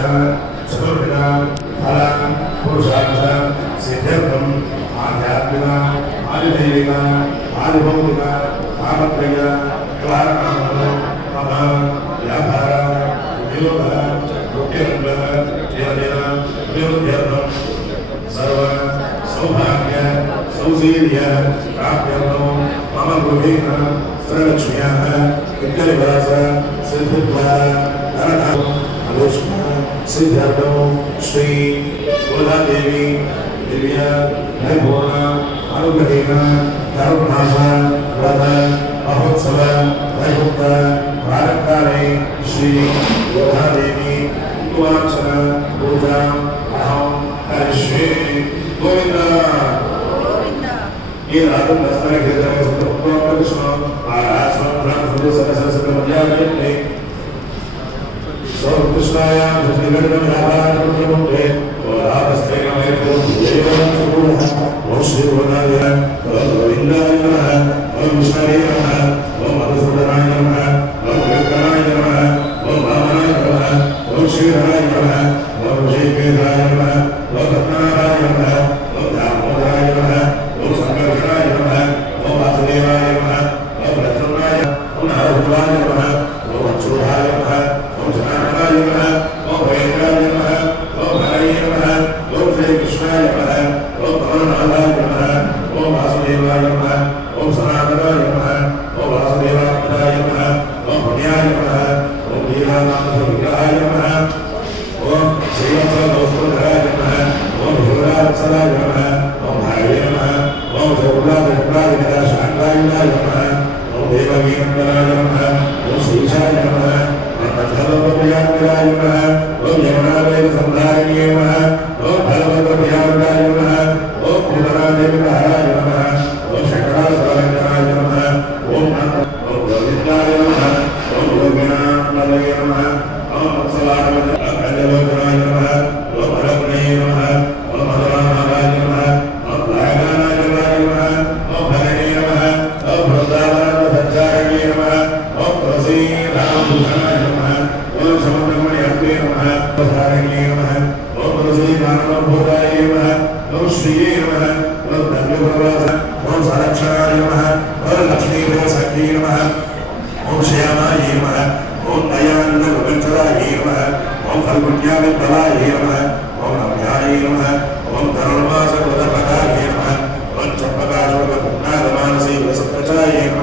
John Shri Godadevi Divya निर्भुवना अनुग्रहेण धर्मनाश व्रत महोत्सव वैभुक्त प्रारंभकाले श्री गोदादेवी कुमार्चन पूजा अहं करिष्ये गोविन्द ये रातम दस्ताने के लोग को कृष्ण आराधना प्राण सुबह समय समय समय मध्य में సౌకృష్ణాయ భక్తిగణ वासुदेवाय नमः ओम सनातनाय नमः ओम वासुदेवाय नमः ओम पुण्याय नमः ओम लीलानाथ विग्रहाय नमः ओम श्रीवत्सवदोषधराय नमः ओम हिमरावत्सलाय नमः ओम भार्ये नमः ओम जगुलादिगुलादिगदाशान्ताय नमः ओम देवगीनन्दनाय नमः ओम श्रीशाय नमः ओम भगवतप्रियाय नमः ओम यमुनावेदसंधारिणे नमः ओम भगवतप्रियाय नमः ओम पूर्णादेविकाय नमः Los ஓம் சரக்ஷணாய நம ஓம் லக்ஷ்மி சக்தி நம ஓம் சியாமாய நம ஓம் தயானந்த பிரபஞ்சராய நம ஓம் கல்புண்யாவிபலாய நம ஓம் ரம்யாய நம ஓம் தருணமாச உதபகாய நம ஓம் சம்பகாசுர புண்ணாத மானசை வசப்பச்சாய நம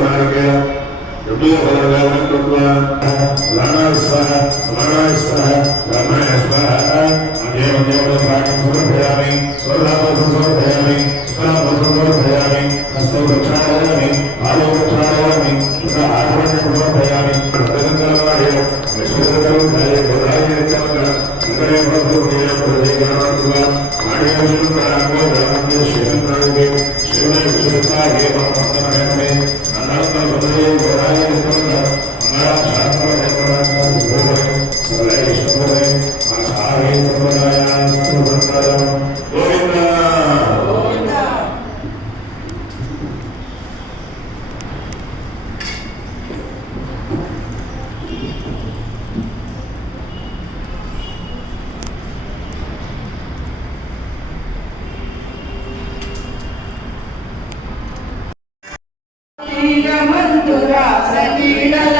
प्रधानकेन यज्ञोपदर्गानं कृत्वा रामाय स्वाहा समानाय स्वाहा ब्रह्मणाय स्वाहा अद्यवद्योपदभागं समर्पयामि स्वर्धापोषं समर्पयामि स्वरापोषं समर्पयामि हस्तौ प्रक्षालयामि पादौ प्रक्षालयामि तथा आचमण्यं समर्पयामि रक्तगङ्गलवाय विश्वगङ्गलवाय बोधाय नित्यमङ्गल मङ्गले प्रभुदेव प्रदेवात्मा आडयशुल्काङ्गो ब्रह्मण्य शिवन्ताङ्गे शिवनय विश्वताये मम నీలమందు రాస నీడల